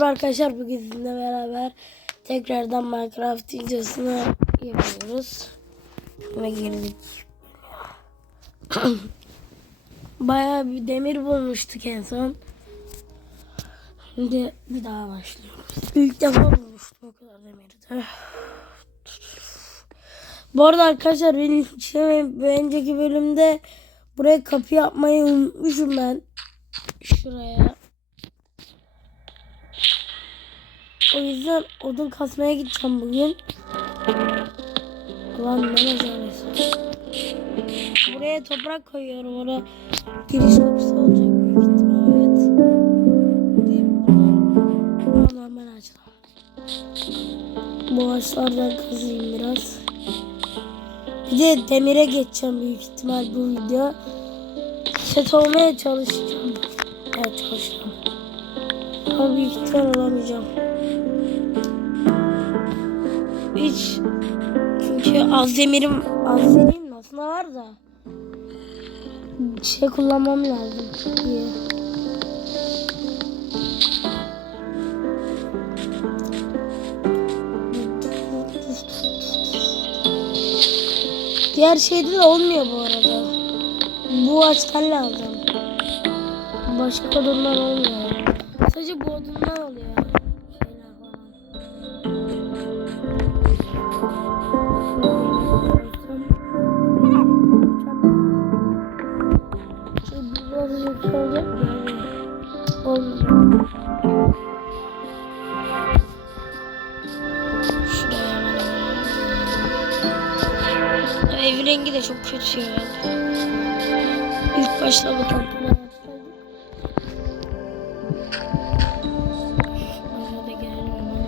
Arkadaşlar bugün sizinle beraber tekrardan Minecraft videosunu yapıyoruz. Ve girdik. Bayağı bir demir bulmuştuk en son. Şimdi bir daha başlıyoruz. İlk defa bulmuştum o kadar demiri de. Bu arada arkadaşlar benim şey, bir önceki bölümde buraya kapı yapmayı unutmuşum ben. Şuraya. O yüzden odun kasmaya gideceğim bugün. Ulan ne meselesi. Buraya toprak koyuyorum. Orada giriş kapısı olacak evet. Buradan normal açalım. Bu ağaçlardan kazayım biraz. Bir de demire geçeceğim büyük ihtimal bu video. Set olmaya çalışacağım. Evet çalışacağım. Ama büyük ihtimal olamayacağım. Hiç çünkü az demirim az demeyeyim aslında var da şey kullanmam lazım diye. Diğer şeyde de olmuyor bu arada. Bu açtan lazım. Başka odundan olmuyor. Sadece bu odundan oluyor. Kötü ya. İlk başta bu başladık. Şurada da gelelim hemen.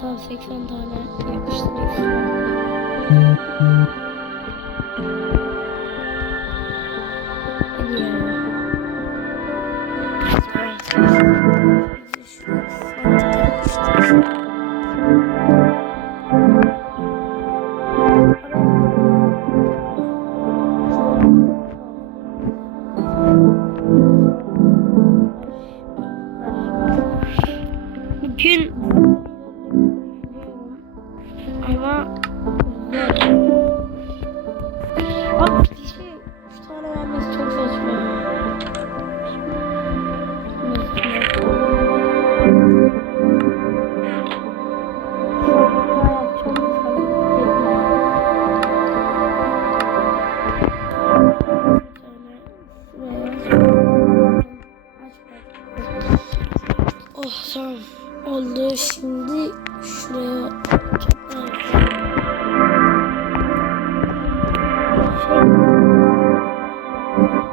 Tam 80 tane Oh tamam. Oldu. Şimdi şuraya Yemek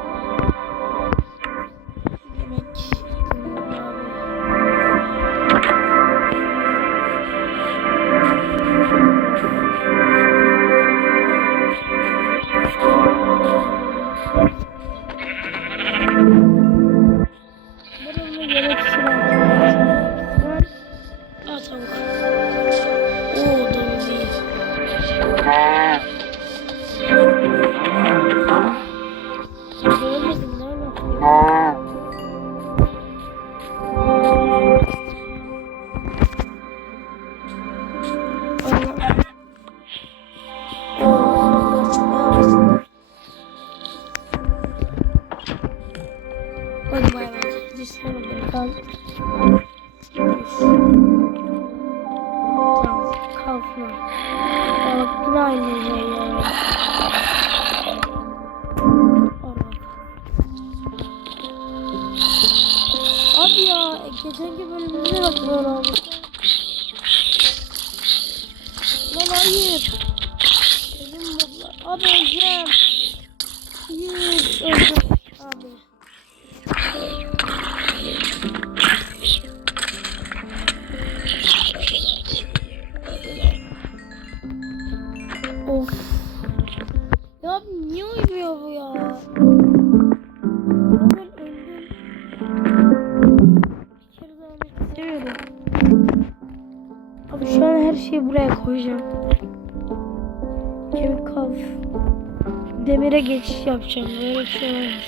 Demire geçiş yapacağım. Böyle bir şey olmaz.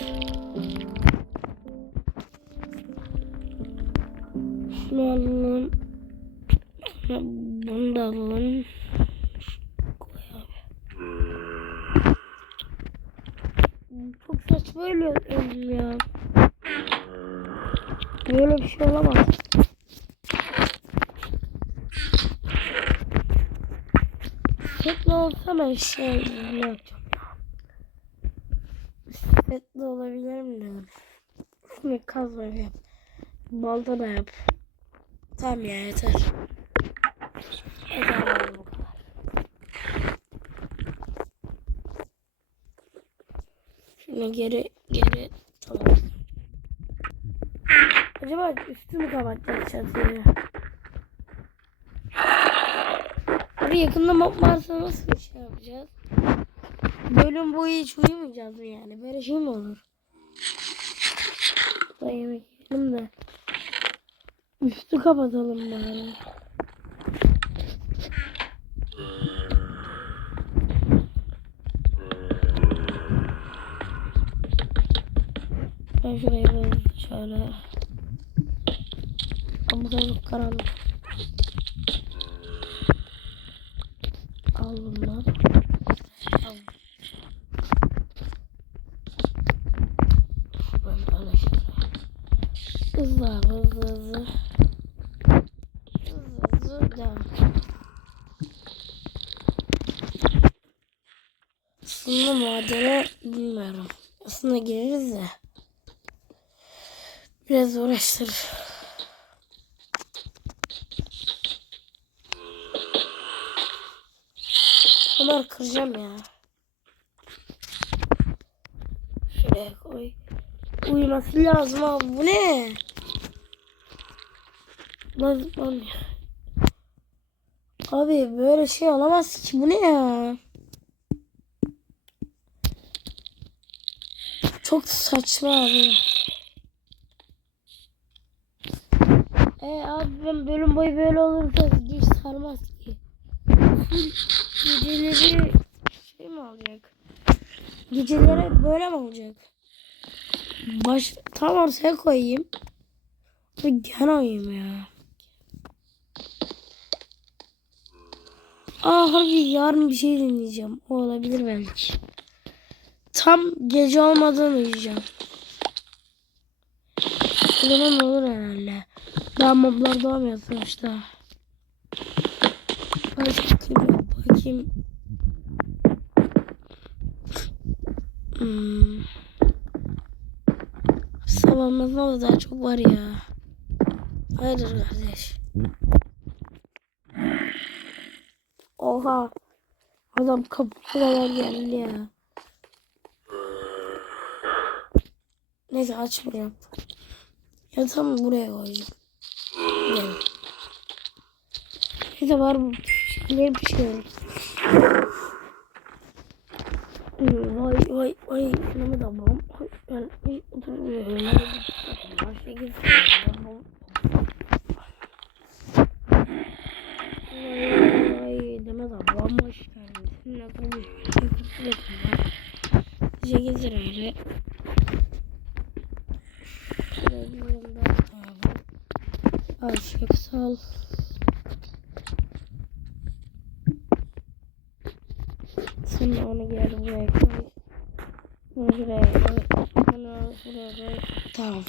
Şunu alalım. Bunu da alalım. Çok saçma ölüyorum ya. Böyle bir şey olamaz. Setli olsa ben şey ne yapacağım ya. Setli olabilir mi? Şunu kazma yap. Balta da yap. Tamam ya yeter. Yeter bu kadar. Şunu geri geri tamam. Acaba üstü mü kapatacak çatıyı? Abi yakında mob varsa nasıl bir şey yapacağız? Bölüm boyu hiç uyumayacağız mı yani? Böyle şey mi olur? Da yemek de. Üstü kapatalım bari. Ben şurayı böyle şöyle. Ama karanlık. Al bunlar. Al. Ben böyle şöyle. Hızlı abi hızlı hızlı. Hızlı hızlı devam. Aslında madene bilmiyorum. Aslında gireriz de. Biraz uğraştırır. Bunları kıracağım ya. Şuraya koy. Uyuması lazım abi. Bu ne? Lan, lan. Abi böyle şey olamaz ki. Bu ne ya? Çok saçma abi. E abi ben bölüm boyu böyle olursa hiç sarmaz ki. Geceleri şey mi olacak? Geceleri böyle mi olacak? Baş tam ortaya koyayım. Gene oyayım ya. Aa harbi yarın bir şey dinleyeceğim. O olabilir belki. Tam gece olmadan uyuyacağım. O zaman olur herhalde. Daha moblar doğmuyor sonuçta. Bakayım, bakayım. Hmm. Sabahımızda da daha çok var ya. Hayırdır kardeş. Oha. Adam kapıya geldi ya. Neyse açmıyorum. Yatağımı buraya koyacağım. Neyse var bu şeyleri pişiyorum. Vay vay vay. Şunu da bom. Ben bir oturuyorum. Başka vay demez ablam hoş geldin. Seninle konuşuyorum. Bize gezer öyle. Şöyle bir abi. Aşık sal. Sen de onu gel buraya koy. Bunu şuraya koy. Bunu. Tamam.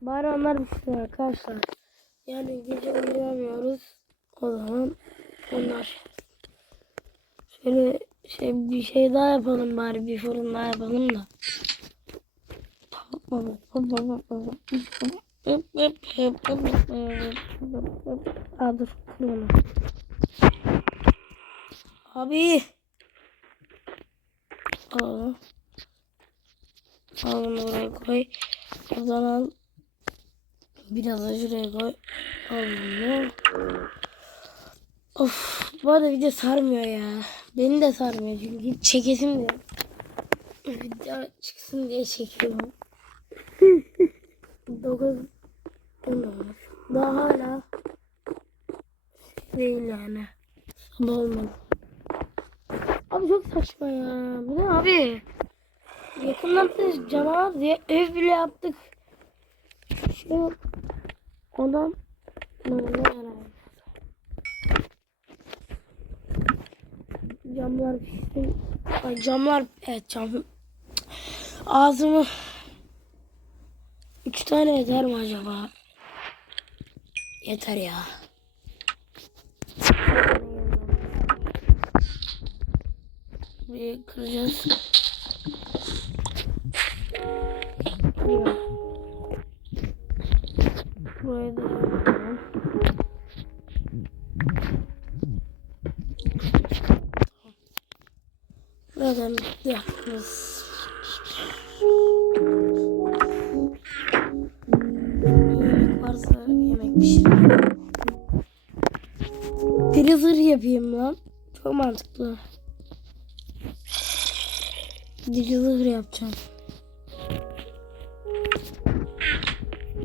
Bari onlar bitsin arkadaşlar. Yani gece uyuyamıyoruz. O zaman onlar. Şöyle şey bir şey daha yapalım bari bir fırın daha yapalım da. Abi. Al onu. Al bunu buraya koy. Buradan al. Biraz da şuraya koy. Al. Of. Bu arada video sarmıyor ya. Beni de sarmıyor çünkü çekesim de. Video çıksın diye çekiyorum. 9 10 olmuş. Daha hala değil yani. Sabah olmadı. Abi çok saçma ya. Bu ne abi? Yakından da canavar diye ev bile yaptık. Yok. Ondan böyle yarar. Camlar pişsin. Ay camlar evet cam. Ağzımı üç tane yeter mi acaba? Yeter ya. Bir kıracağız. Buraya da. Buradan yapıyoruz. Yemek varsa yemek pişirelim. Zırh yapayım lan. Çok mantıklı. Deri zırh yapacağım.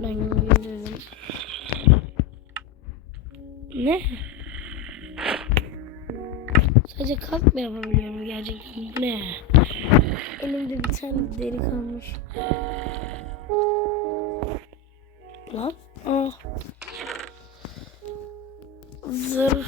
Ben gönderdim. Ne? Sadece kalk mı yapabiliyorum gerçekten? Ne? Elimde bir tane deri kalmış. Lan. Ah. Zırh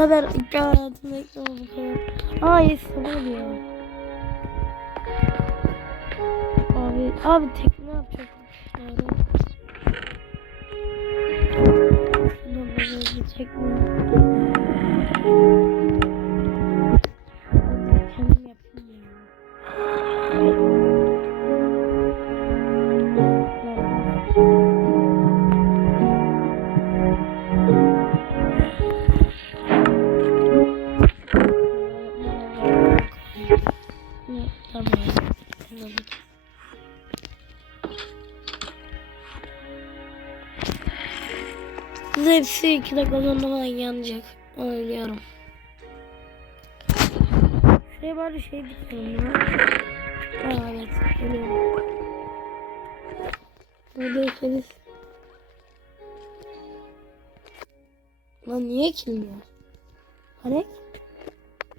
kadar defa bu kadar. Aa yes sabır ya. Abi, abi tekne yapacak. Şuradan böyle bir tekne. 2 dakikadan falan yanacak. Onu biliyorum. Şuraya bari şey bitirelim ya. Aa, evet. Biliyorum. Buradaysanız. Lan niye ekilmiyor? Hani?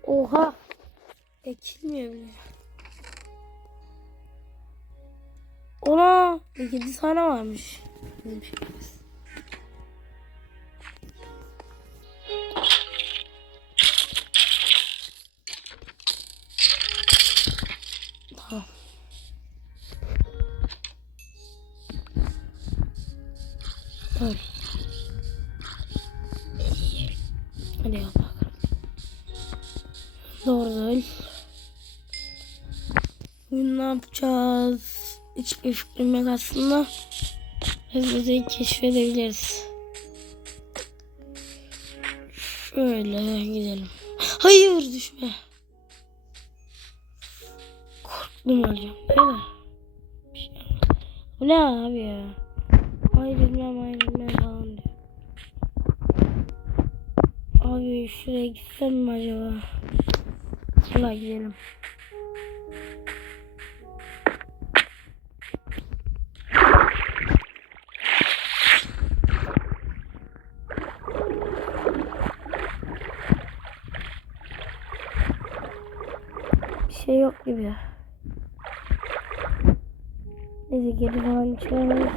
Oha. Ekilmiyor bile. Ona 7 tane varmış. Bizim şeyimiz. Doğru değil. Bugün ne yapacağız? Hiçbir fikrim yok aslında. Hızlıca keşfedebiliriz. Şöyle gidelim. Hayır düşme. Korktum öleceğim. Değil şey. Bu ne abi ya? Ayrılmam ayrılmam falan diyor. Abi şuraya gitsem mi acaba? Şuraya gidelim. Bir şey yok gibi. Neyse geri falan çıkamayız.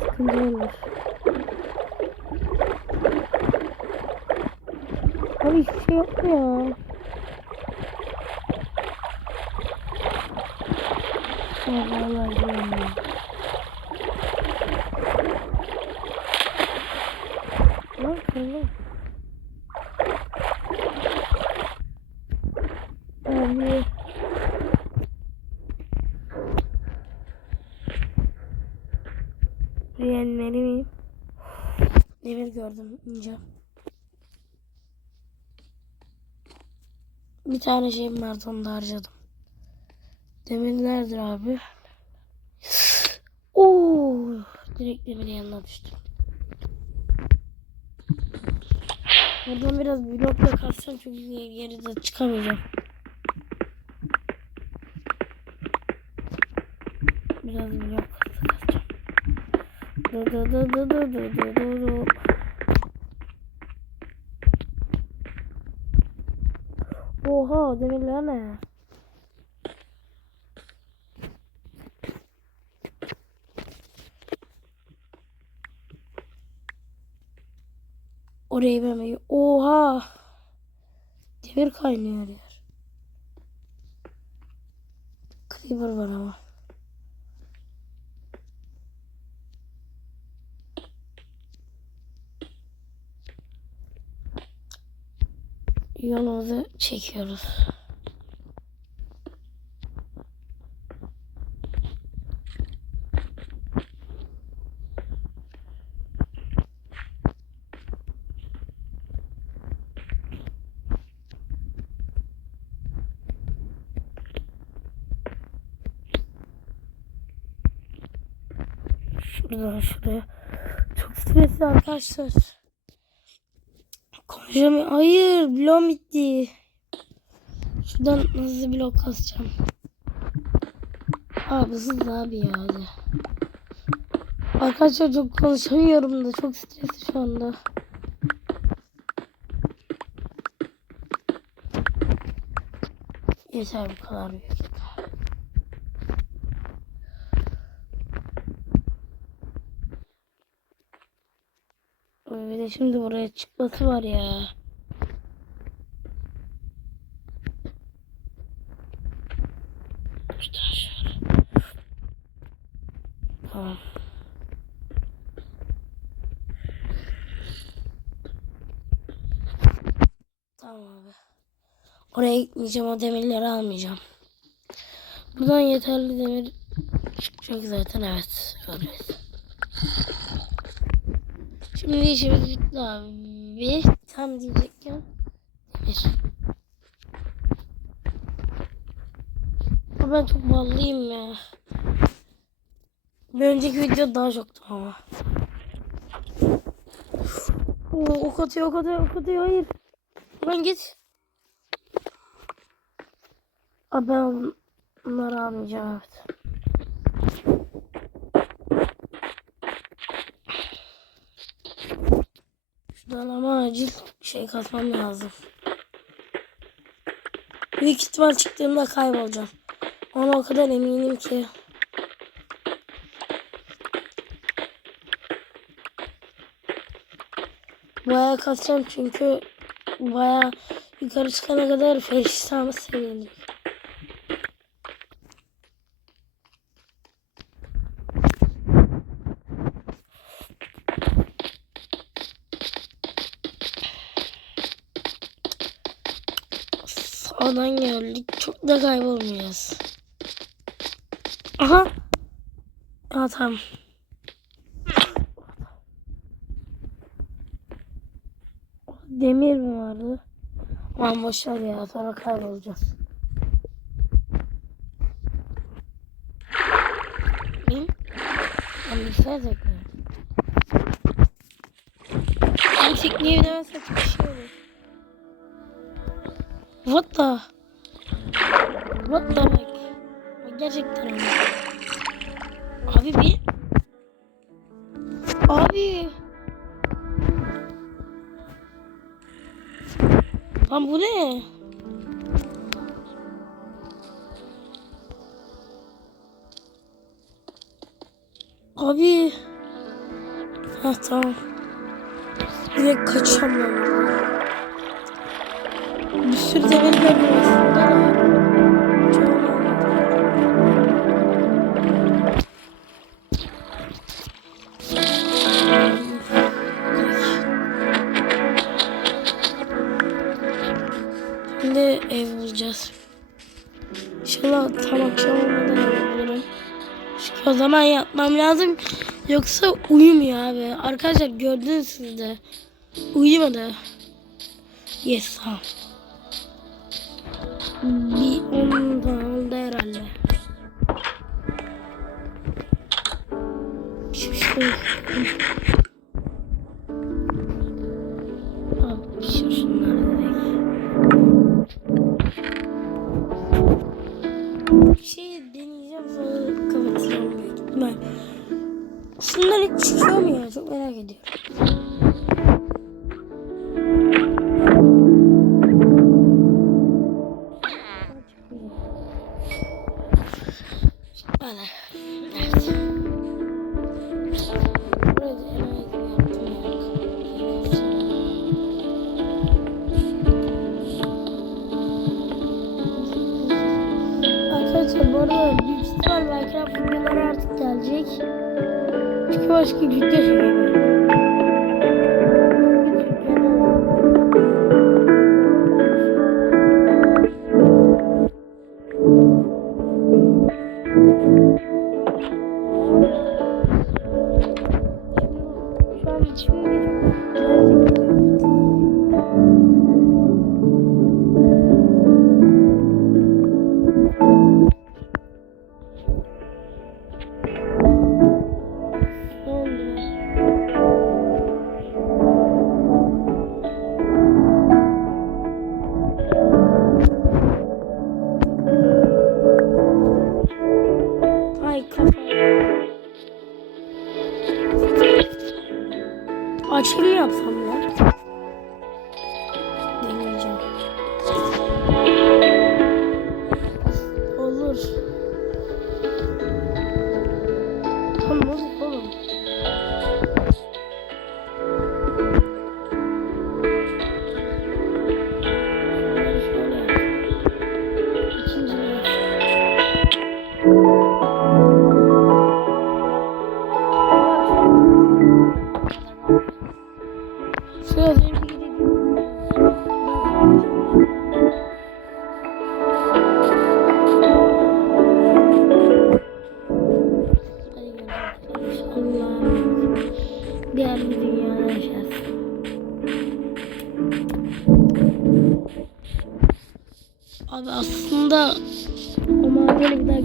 Sıkıntı olur. Abi hiçbir şey yok mu ya? Allah Allah Allah. Lan. Abi. Miyim? Demir gördüm ince. Bir tane şeyim vardı onu da harcadım. Demir neredir abi? Oo Direkt demirin yanına düştüm. Buradan biraz blokla kalsam çünkü geride çıkamayacağım. Biraz blok kalsam. Du du du du du du du du du. Oha demirler ne? Orayı ben Oha! Demir kaynıyor yer. Creeper var ama. Yolumuzu çekiyoruz. Şuradan şuraya. Çok stresli arkadaşlar. Konuşamıyorum. Hayır bloğum bitti. Şuradan hızlı blok kasacağım. Abi hızlı abi ya hadi. Arkadaşlar çok konuşamıyorum da çok stresli şu anda. Yeter bu kadar büyük. Bir de şimdi buraya çıkması var ya. İşte şöyle. Tamam. Tamam abi. Oraya gitmeyeceğim. O demirleri almayacağım. Buradan yeterli demir çıkacak zaten. Evet. Öyleyiz. Şimdi işimiz bitti abi. Tam diyecekken demir. Ben çok ballıyım ya. Bir önceki video daha çoktu ama. Oo, ok atıyor, ok atıyor, ok atıyor. Hayır. Lan git. Abi ben bunları almayacağım evet. Şuradan ama acil şey katmam lazım. Büyük ihtimal çıktığımda kaybolacağım. Ona o kadar eminim ki. Bayağı kasacağım çünkü bayağı yukarı çıkana kadar feriştahımı sevindim. Sağdan geldik. Çok da kaybolmayacağız. Aha. Aa tamam. Demir mi vardı? Aman boşver ya sonra kaybolacağız. Benim? Ben bilgisayar tekniği. Ben tekniği bilemezsem bir şey. What the? What the heck? Gerçekten öyle. Abi bir... Abi... Lan bu ne? Abi... Ha tamam. Direkt kaçacağım ben. Bir sürü demir aslında da. Çoğunu almadım. Şimdi ev bulacağız. İnşallah tam akşam olmadan ev bulurum. Çünkü o zaman yapmam lazım. Yoksa uyumuyor abi. Arkadaşlar gördünüz siz de. Uyumadı. Yes tamam. Bir onun da oldu herhalde. Abi aslında o madene bir daha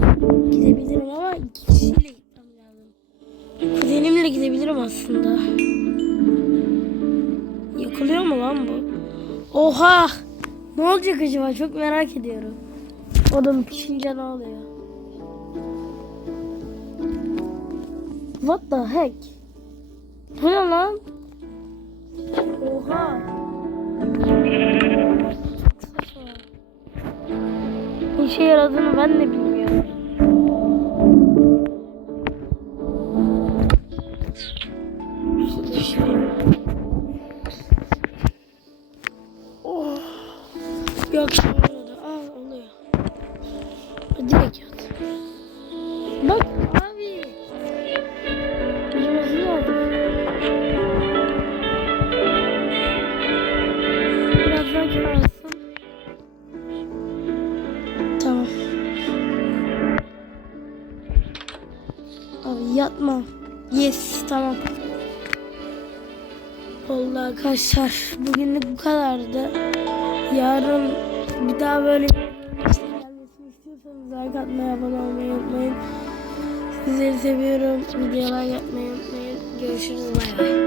gidebilirim ama kişiyle gitmem lazım. Kuzenimle gidebilirim aslında. Yakılıyor mu lan bu? Oha! Ne olacak acaba? Çok merak ediyorum. Odam pişince ne oluyor? What the heck? Bu ne lan? Oha! İşe yaradığını ben de bilmiyorum. Oh. Bir arkadaşlar. Bugünlük bu kadardı. Yarın bir daha böyle gelmesini istiyorsanız like atmayı, abone olmayı unutmayın. Sizleri seviyorum. Videolar yapmayı unutmayın. Görüşürüz. Bay bay.